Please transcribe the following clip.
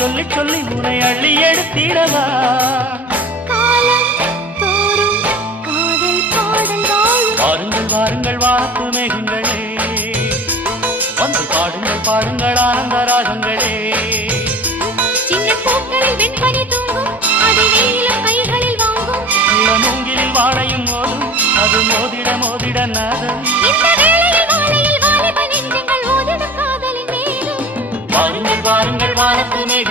சொல்லி சொல்லி உனை அள்ளி எடுத்திடவா வாருங்கள் வாருங்கள் வாத்து மேகங்களே வந்து பாடுங்கள் பாடுங்கள் ஆனந்த ராகங்களே சின்ன பூக்களில் வெண்பனி தூங்கும் அது வெயிலும் கைகளில் வாங்கும் மூங்கிலில் வாழையும் மோதும் அது மோதிட மோதிட நாதம் வாருங்கள் வாருங்கள் வானத்து மேக